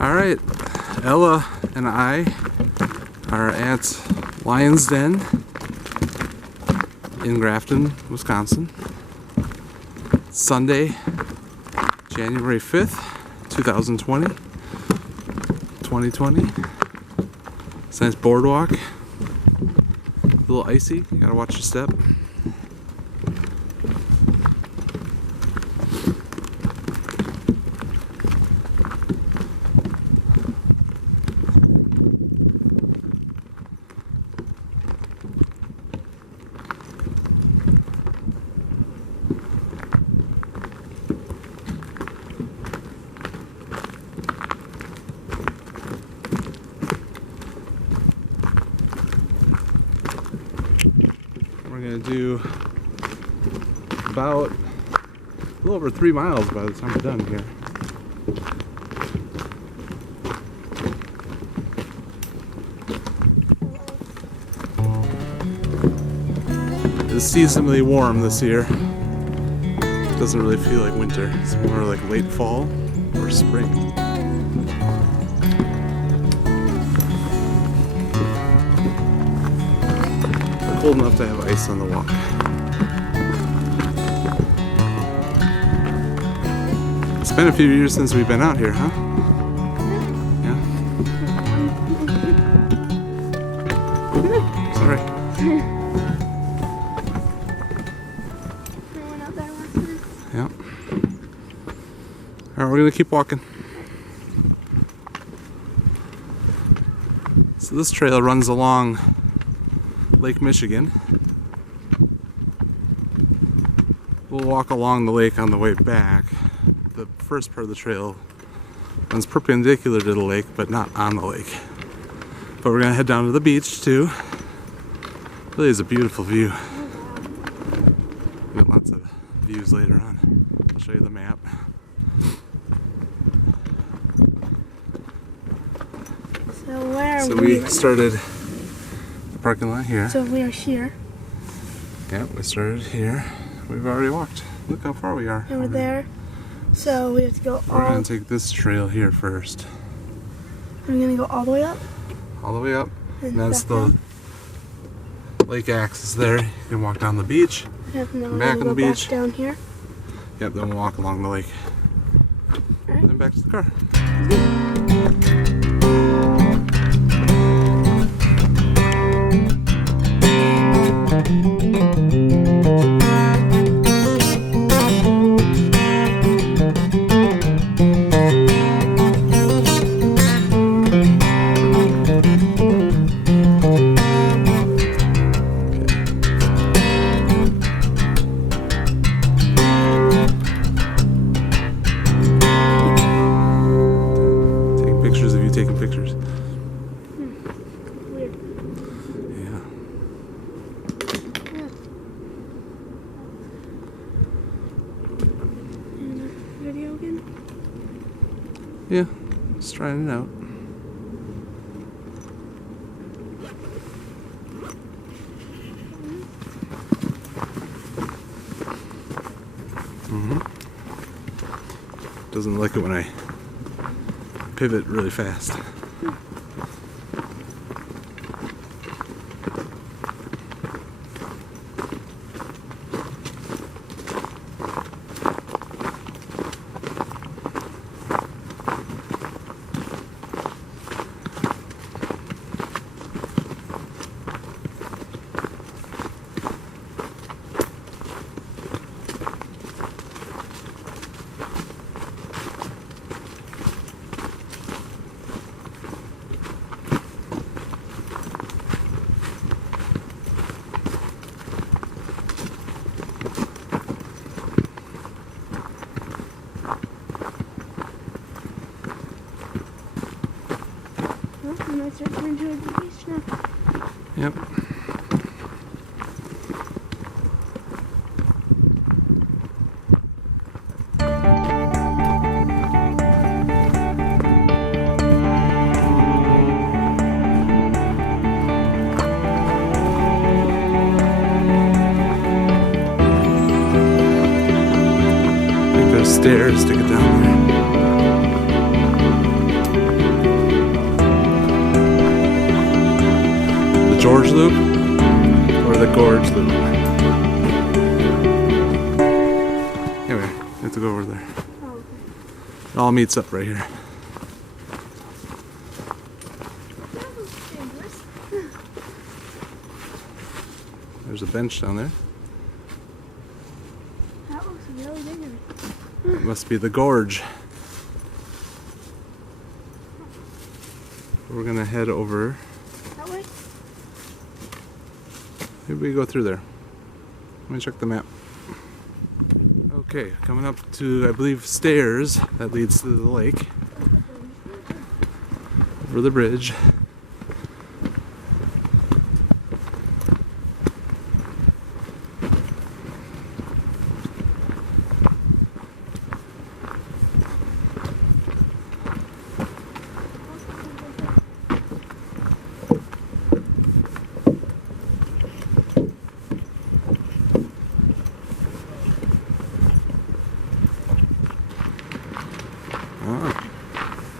Alright, Ella and I are at Lion's Den in Grafton, Wisconsin. Sunday, January 5th, 2020. It's a nice boardwalk. A little icy, you gotta watch your step. We're gonna do about a little over 3 miles by the time we're done here. It's seasonally warm this year. It doesn't really feel like winter. It's more like late fall or spring. Cold enough to have ice on the walk. It's been a few years since we've been out here, huh? Yeah? Sorry. Yeah. Alright, we're gonna keep walking. So this trail runs along Lake Michigan. We'll walk along the lake on the way back. The first part of the trail runs perpendicular to the lake, but not on the lake. But we're gonna head down to the beach too. Really is a beautiful view. We've got lots of views later on. I'll show you the map. So we started parking lot here. So we are here. Yep, we started here. We've already walked. Look how far we are. And we're there. So we have to go We're going to take this trail here first. I'm going to go all the way up. All the way up. And that's the lake axis there. You can walk down the beach. Yep, and then we're back going on to the go beach. back down here. Yep, then we'll walk along the lake. Alright. Then back to the car. Taking pictures. Weird. Yeah. Video again? Yeah. Just trying it out. Doesn't like it when I pivot really fast. We might start coming to the beach now. Yep. I think there's stairs to get down there. George Loop or the Gorge Loop. Anyway, we have to go over there. Oh, okay. It all meets up right here. That looks dangerous. There's a bench down there. That looks really dangerous. It must be the gorge. We're gonna head over. That way? Maybe we go through there. Let me check the map. Okay, coming up to, I believe, stairs that leads to the lake. Over the bridge.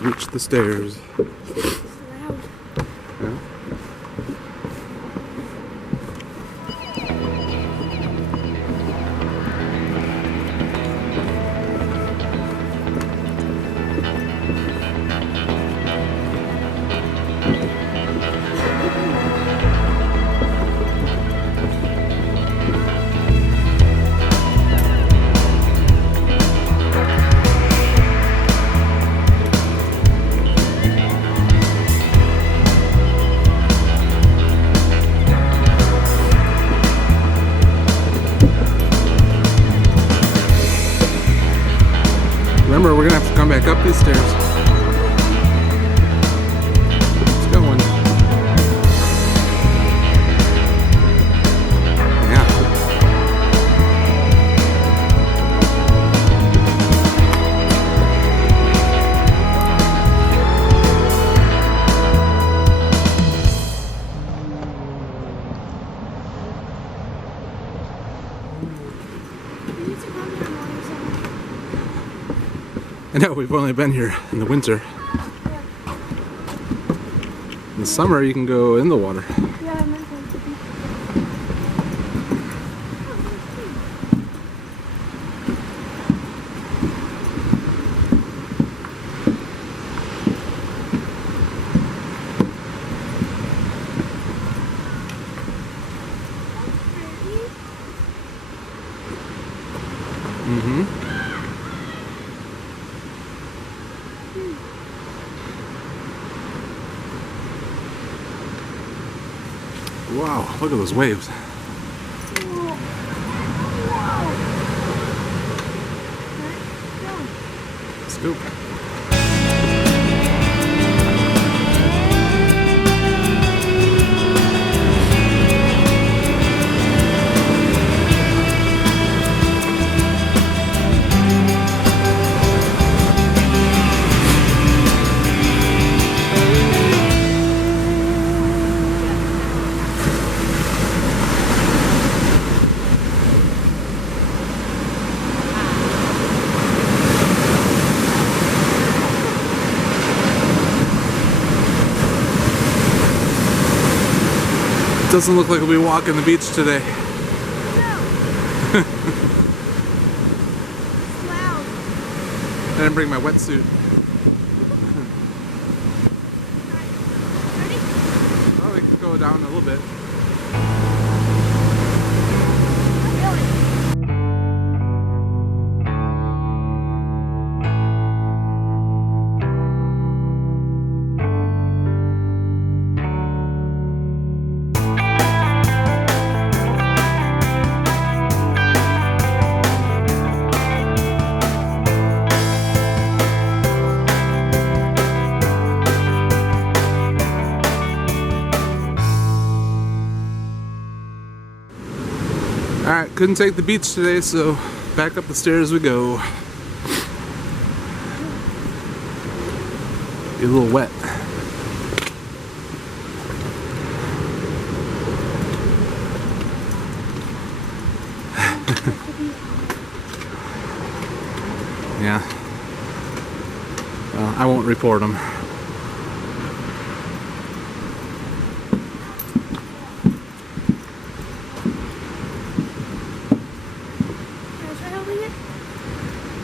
Reach the stairs. It's loud. Yeah. Remember, we're gonna have to come back up these stairs. It's going. Yeah. We need to come here more or something. I know, we've only been here in the winter. In the summer, you can go in the water. Yeah, I meant to be. Mm-hmm. Wow, look at those waves. Let's go. Doesn't look like we'll be walking the beach today. No. It's loud. I didn't bring my wetsuit. Ready? Oh, we could go down a little bit. Alright, couldn't take the beach today, so back up the stairs we go. Get a little wet. Yeah. Well, I won't report them.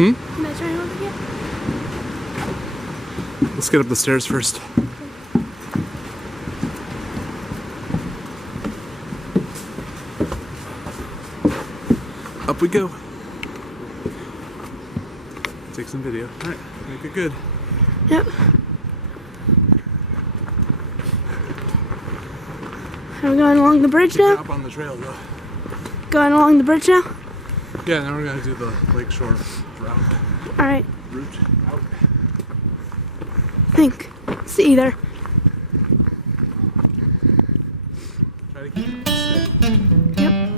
Hmm? Can I try holding it? Let's get up the stairs first. Up we go. Take some video. Alright, make it good. Yep. Are we going along the bridge now? Up on the trail though. Going along the bridge now? Yeah, now we're gonna do the lakeshore route. Alright. Route out. I think it's either. Try to keep it steady. Yep.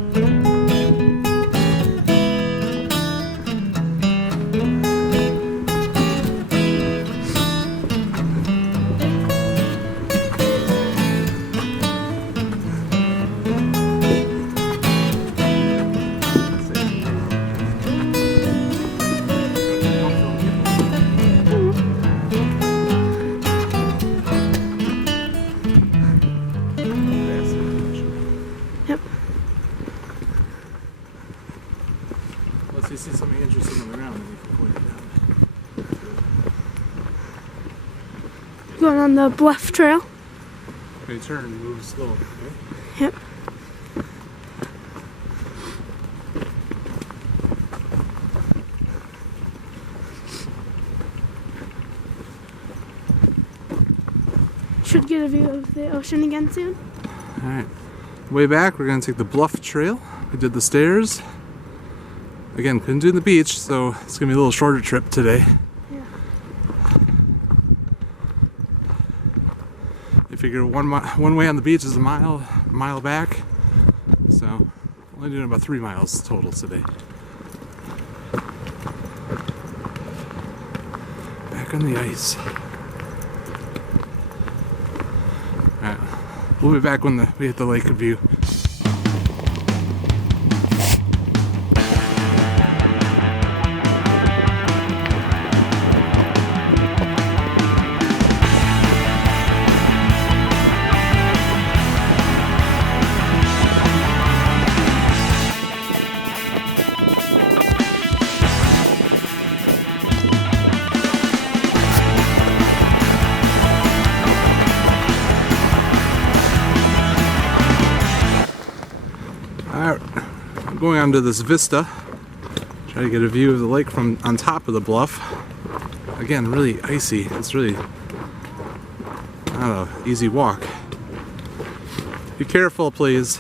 Yep. Unless you see something interesting on the ground, then you can point it down. Going on the bluff trail. When you turn, move slow. Okay? Yep. Should get a view of the ocean again soon. Alright. Way back, we're going to take the bluff trail. We did the stairs. Again, couldn't do the beach, so it's going to be a little shorter trip today. Yeah. You figure one way on the beach is a mile back. So, only doing about 3 miles total today. Back on the ice. Alright, we'll be back when we hit the lake view. Going onto this vista, try to get a view of the lake from on top of the bluff. Again, really icy. It's really not an easy walk. Be careful, please.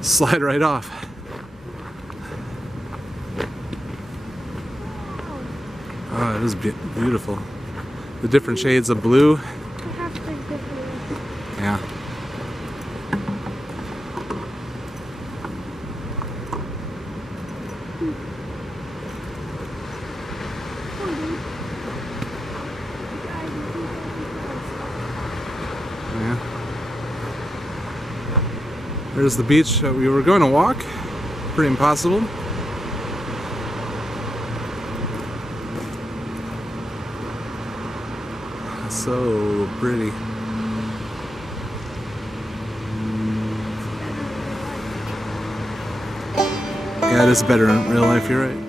Slide right off. Oh, it is beautiful. The different shades of blue. Yeah. Yeah. There's the beach we were going to walk. Pretty impossible. So pretty. Yeah, it is better in real life, you're right.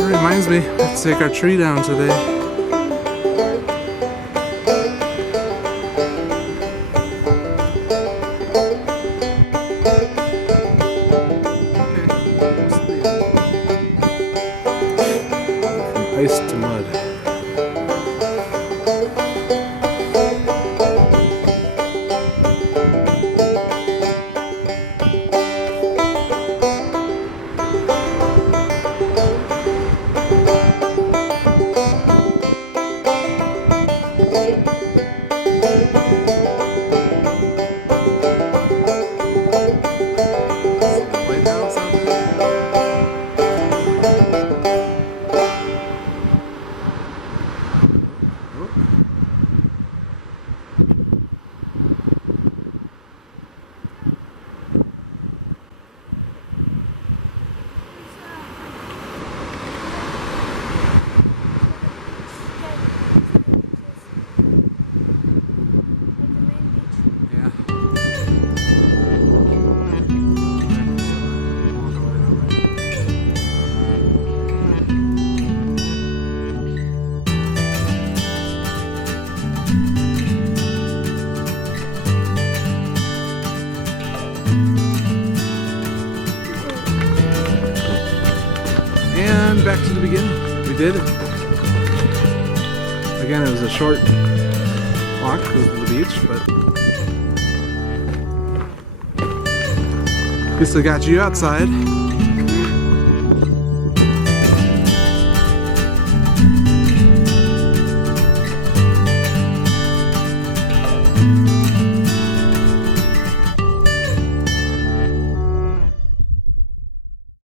Reminds me, let's take our tree down today. From ice to mud. again, back to the beginning. We did it. Again, it was a short walk to the beach, but at least I got you outside.